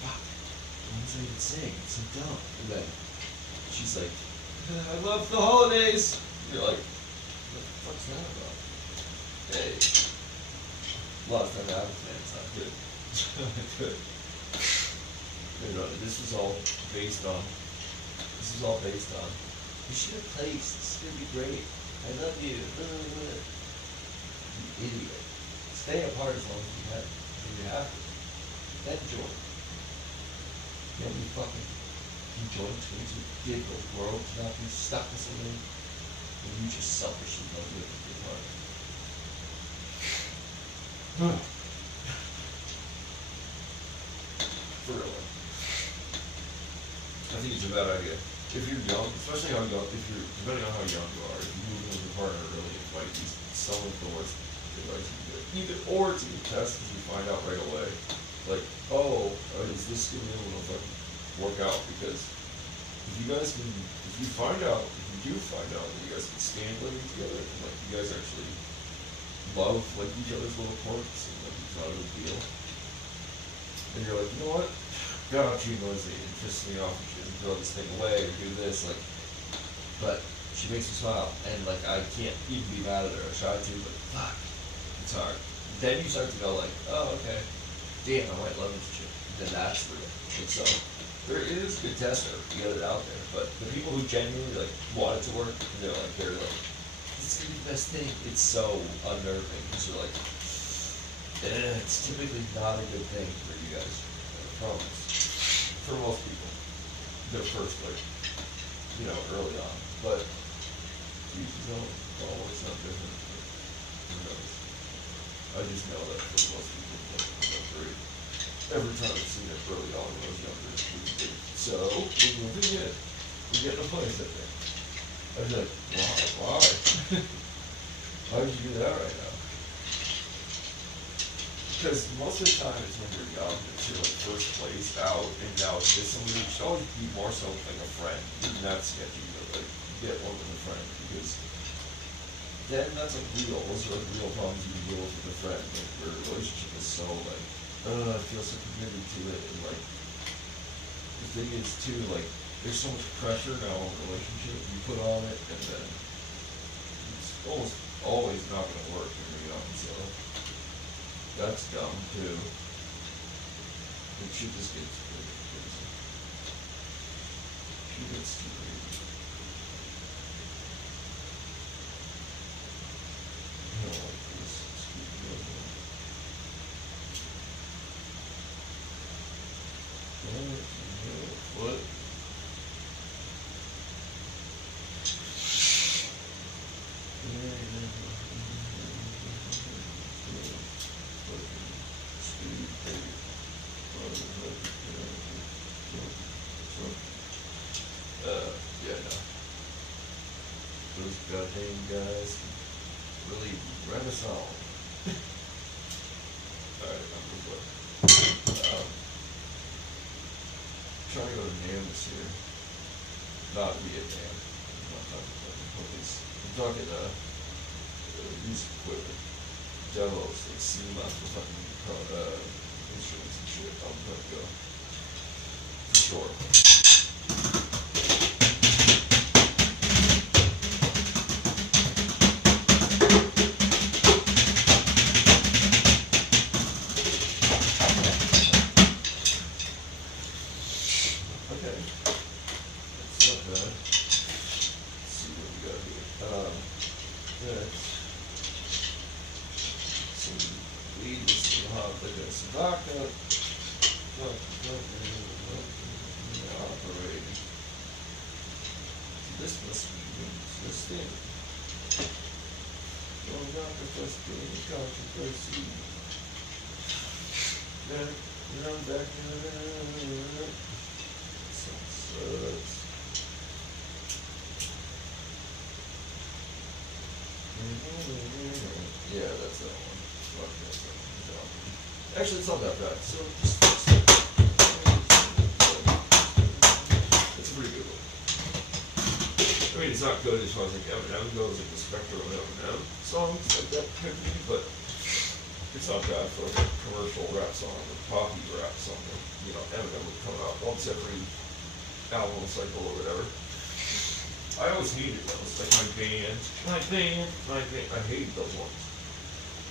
Fuck. What was I even saying? It's so dumb. And then she's like, I love the holidays. You're like, what the fuck's that about? Hey. A lot of time happens, man. It's not good. It's not good. You know, this is all based on, we should have placed, this is going to be great. I love you. You idiot. Stay apart as long as you have to. Then join. Then we fucking enjoy twins with dig the world to not be stuck with somebody and you just selfishly love it with your heart. For real. I think it's a bad idea. If you're young, especially depending on how young you are, if you move in with your partner early, it might be some of the worst advice you get. Or it's a good test because you find out right away. Like, is this going to be able to fucking work out? Because if you do find out that you guys can stand living together, and like you guys actually love like each other's little quirks, and like it's not a big deal, and you're like, you know what? God, I'm too noisy. It pisses me off. I shouldn't throw this thing away or do this. Like, but she makes me smile, and like I can't even be mad at her. I try to, but fuck, it's hard. Then you start to go like, oh, okay, damn, I might love this chick. Then that's real. And so there is a good tester to get it out there. But the people who genuinely like want it to work, and they're like, this is gonna be the best thing. It's so unnerving because you're like, it's typically not a good thing for you guys. I promise. For most people, their first early on. But usually it's not different. Who knows? I just know that for most people, it's great. Every time I've seen it early on when I was younger, it was big. So we're moving in. We're getting a place, I think. I was like, why? Why would you do that right now? Because most of the time it's when you're young, it's your like first place out, and now it's just somebody you should always be more so like a friend. Even that's sketchy, but like get one with a friend, because then that's like real. Those are like real problems you can deal with a friend. Like your relationship is so like, I feel so committed to it, and like the thing is too, like there's so much pressure now on the relationship you put on it, and then it's almost always not gonna work when you're young, so that's dumb too. It should just get too crazy. She gets too crazy. I don't like this. Let's keep going. What? Yeah, no. Those goddamn guys really read us all. Alright, I'm good. Trying to go to NAMS here. Not Vietnam. I'm not talking fucking police. I'm talking these equipment demos, like SEMA for fucking instruments and shit. I'm gonna go. For sure. like this. Vodka. Operating. This must be this thing. Well, not the first thing, controversy. Then, run back. Sucks. Yeah, that's that one. Fuck, that's that one. Actually, it's not that bad. So just it's a pretty good one. I mean, it's not good as far as like Eminem goes, like the spectrum of Eminem songs, like that could be, but it's not bad for like a commercial rap song or poppy rap song. Like, you know, Eminem would come out once every album cycle or whatever. I always hated those, like my band. I hated those ones.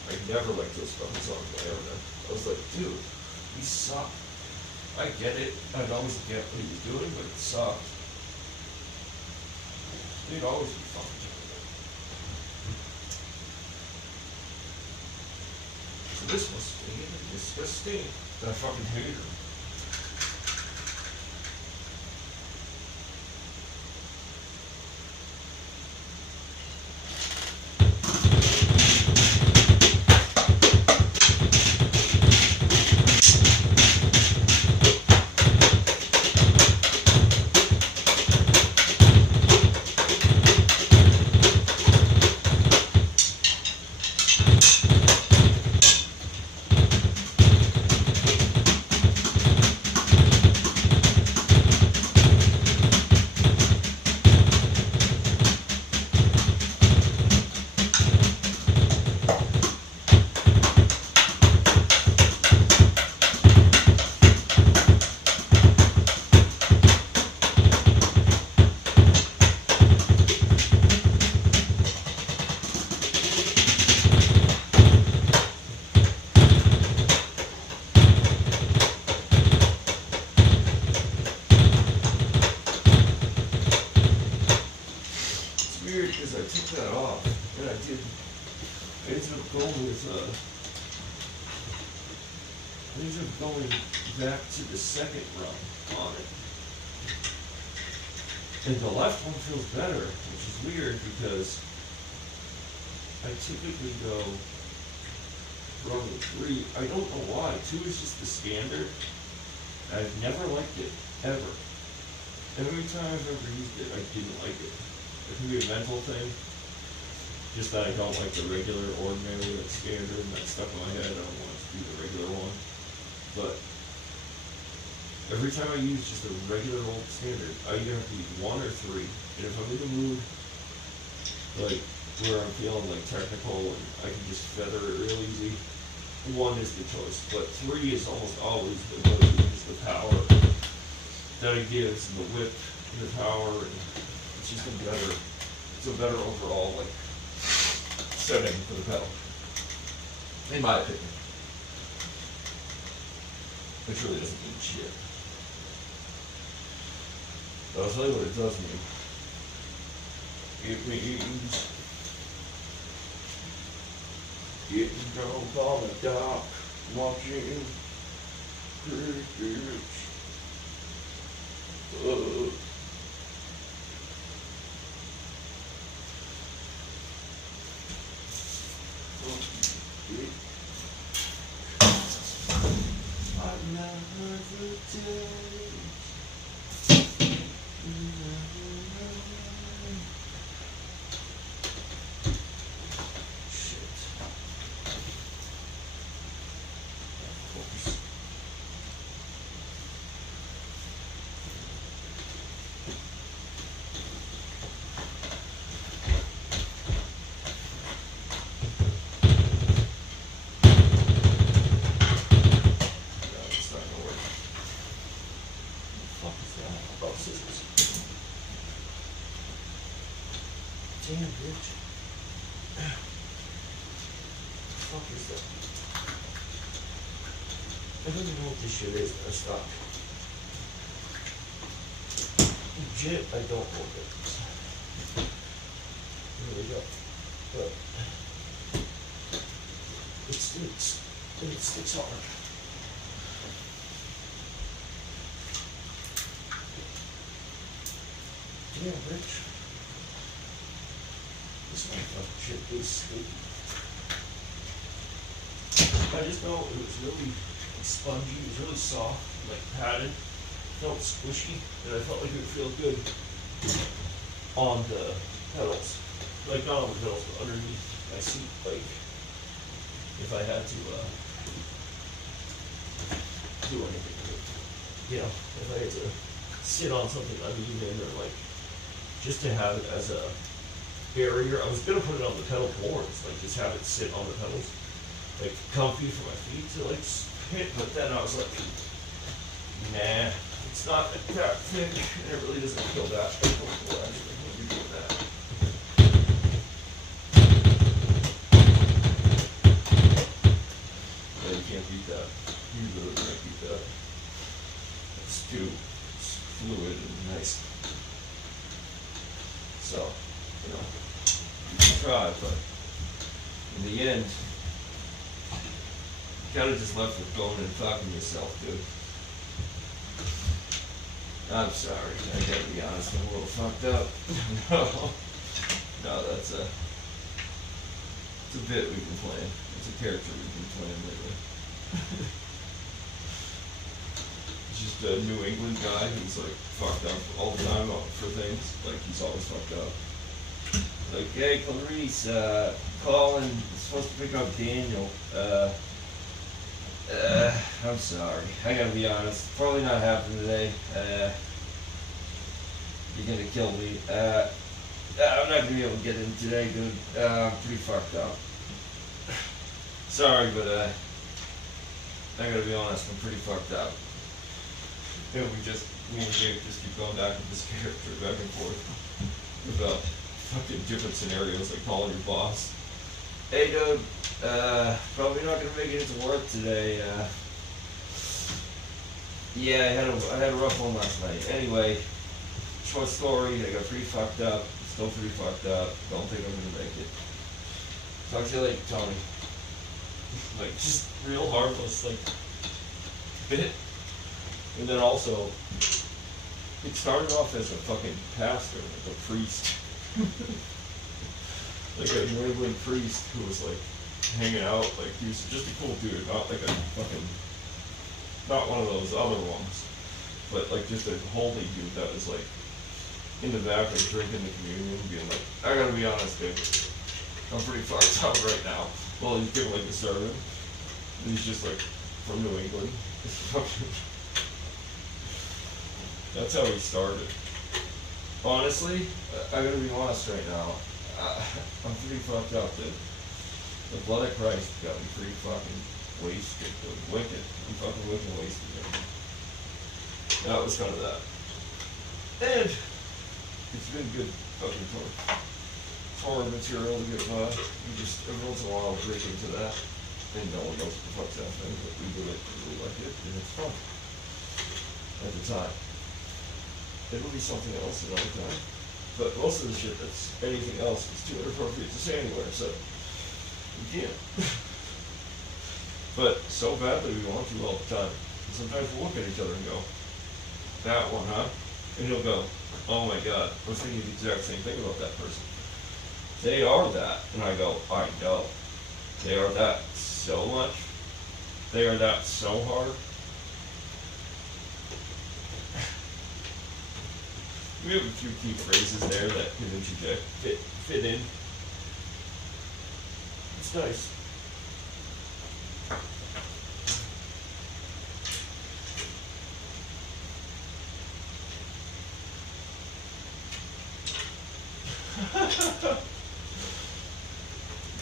I never liked those fucking songs by Eminem. I was like, dude, he sucked. I get it. I always get what he was doing, but it sucked. They'd always be fucking terrible. So this must be disgusting. I fucking hate her. Because I took that off, and I ended up going back to the second rung on it. And the left one feels better, which is weird because I typically go rung 3. I don't know why. 2 is just the standard. I've never liked it, ever. Every time I've ever used it, I didn't like it. It can be a mental thing, just that I don't like the regular, ordinary, like standard, and that stuck in my head. I don't want it to be the regular one. But every time I use just a regular old standard, I either have to use 1 or 3. And if I'm in the mood, like where I'm feeling like technical and I can just feather it real easy, 1 is the choice. But 3 is almost always the go-to, because the power that it gives, and the whip, and the power, and it's just a better overall, like, setting for the pedal. In my opinion. Which really doesn't mean shit. But I'll tell you what it does mean. It means getting drunk on the dock, watching crickets. Damn, bitch. What the fuck is that? I don't even know what this shit is. I stopped. Legit, I don't know what it is. There we go. But it stinks. and it sticks hard. Yeah, Rich. This motherfucking shit is sticky. I just know it was really spongy, it was really soft, like padded, felt squishy, and I felt like it would feel good on the pedals. Like not on the pedals, but underneath my seat, like if I had to do anything with it. You know, if I had to sit on something uneven or like just to have it as a barrier. I was gonna put it on the pedal boards, like just have it sit on the pedals, like comfy for my feet to like hit. But then I was like, nah, it's not that thick, and it really doesn't feel that comfortable actually when you're doing that. Yeah, you can't beat that. You really can't beat that. It's too fluid and nice. So, you know, you can try, but in the end, you kind of just left with going and fucking yourself, dude. I'm sorry, I gotta be honest, I'm a little fucked up. No, it's a bit we've been playing. It's a character we've been playing lately. He's just a New England guy who's like fucked up all the time for things. Like he's always fucked up. Like, hey Clarice, Colin is supposed to pick up Daniel. I'm sorry. I gotta be honest. Probably not happening today. You're gonna kill me. I'm not gonna be able to get in today, dude. I'm pretty fucked up. Sorry, but I gotta be honest. I'm pretty fucked up. And me and Jake just keep going back with this character back and forth about fucking different scenarios, like calling your boss. Hey, dude. Probably not gonna make it into work today. Yeah, I had a rough one last night. Anyway, short story, I got pretty fucked up. Still pretty fucked up. Don't think I'm gonna make it. Talk to you later, Tony. Like, just real harmless, like, bit. And then also, it started off as a fucking pastor, like a priest. Like a New England priest who was like hanging out, like he was just a cool dude, not like a fucking, not one of those other ones, but like just a holy dude that was like in the back like drinking the communion, being like, I gotta be honest, dude, I'm pretty fucked up right now. Well, he's giving like a sermon, and he's just like from New England. It's fucking, that's how he started. Honestly, I gotta be honest right now. I'm pretty fucked up, dude. The blood of Christ got me pretty fucking wasted, dude. Wicked. I'm fucking wicked wasted, dude. That was kind of that. And it's been good fucking horror material to get by. You just, every once in a while, break into that. And no one knows what the fuck's happening, but we do it, we like it, and it's fun. At the time. It'll be something else another time. But most of the shit that's anything else is too inappropriate to say anywhere, so we can't. But so badly we want to all the time. And sometimes we'll look at each other and go, that one, huh? And he'll go, oh my god, I was thinking the exact same thing about that person. They are that. And I go, I know. They are that so much. They are that so hard. We have a few key phrases there that can interject, fit in. It's nice.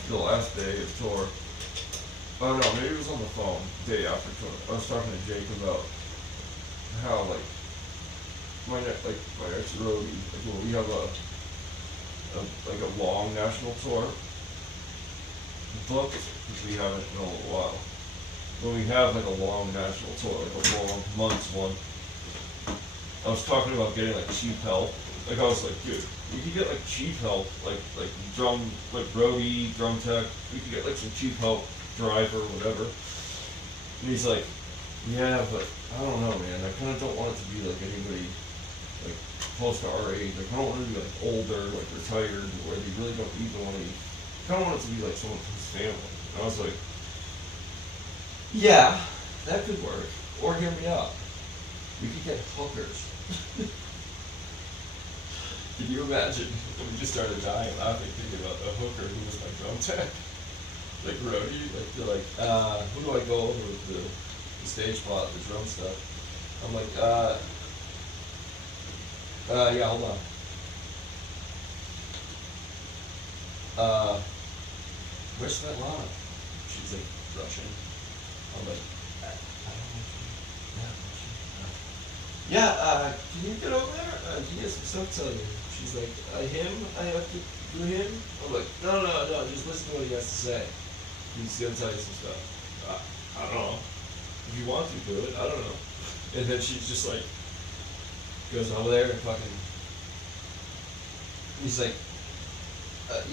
The last day of tour. Oh no, maybe it was on the phone, day after tour. I was talking to Jake about how like my ex roadie, like when we have a long national tour booked, which we haven't in a little while. When we have like a long national tour, like a long months one, I was talking about getting like cheap help. Like I was like, dude, we could get like cheap help, like roadie, drum tech. We could get like some cheap help, driver, whatever. And he's like, yeah, but I don't know, man. I kind of don't want it to be like anybody like close to our age. Like, I don't want to be like older, like retired, where they really don't need the money. I kind of want it to be like someone from his family. And I was like, yeah, that could work. Or hear me out. We could get hookers. Can you imagine? We just started dying laughing thinking about the hooker who was my drum tech. Like roadie, like they're like, who do I go over with the stage plot, the drum stuff? I'm like, yeah, hold on. Where's Svetlana? She's like Russian. I'm like, I don't know if you, yeah, Russian. Yeah, can you get over there? He has some stuff to tell you. She's like, him? I have to do him? I'm like, no, just listen to what he has to say. He's gonna tell you some stuff. I don't know. If you want to do it, I don't know. And then she's just like, goes over there and fucking, he's like,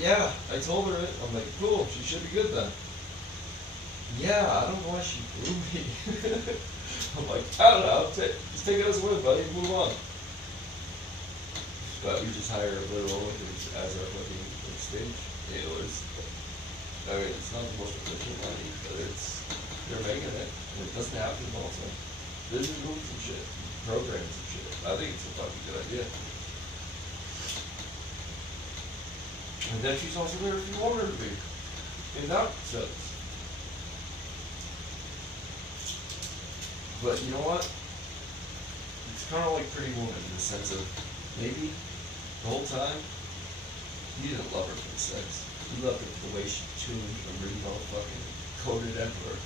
yeah, I told her it. I'm like, cool, she should be good then. Yeah, I don't know why she blew me. I'm like, I don't know, just take it as a win, buddy, move on. But we just hire a little as our fucking stage handlers. I mean, it's not the most efficient money, but they're making it, and it doesn't happen all the time. There's movies and shit, programs and shit. I think it's a fucking good idea. And then she's also there if you want her to be. In that sense. But you know what? It's kind of like Pretty Woman in the sense of maybe the whole time he didn't love her for the sex. He loved her for the way she tuned and really all fucking coded Emperor.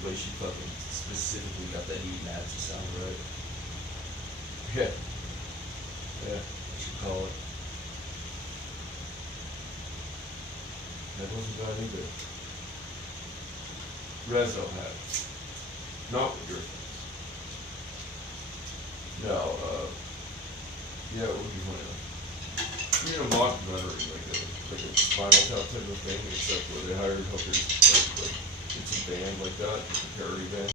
The way she fucking specifically got that E mad to sound right. Yeah. Yeah, I should call it. That wasn't bad either. Rezo had. Not with your things. No, yeah, it would be funny. You know, mockumentary, like a Spinal Tap type of thing, except where they hired hookers, like it's a band like that, it's a parody band.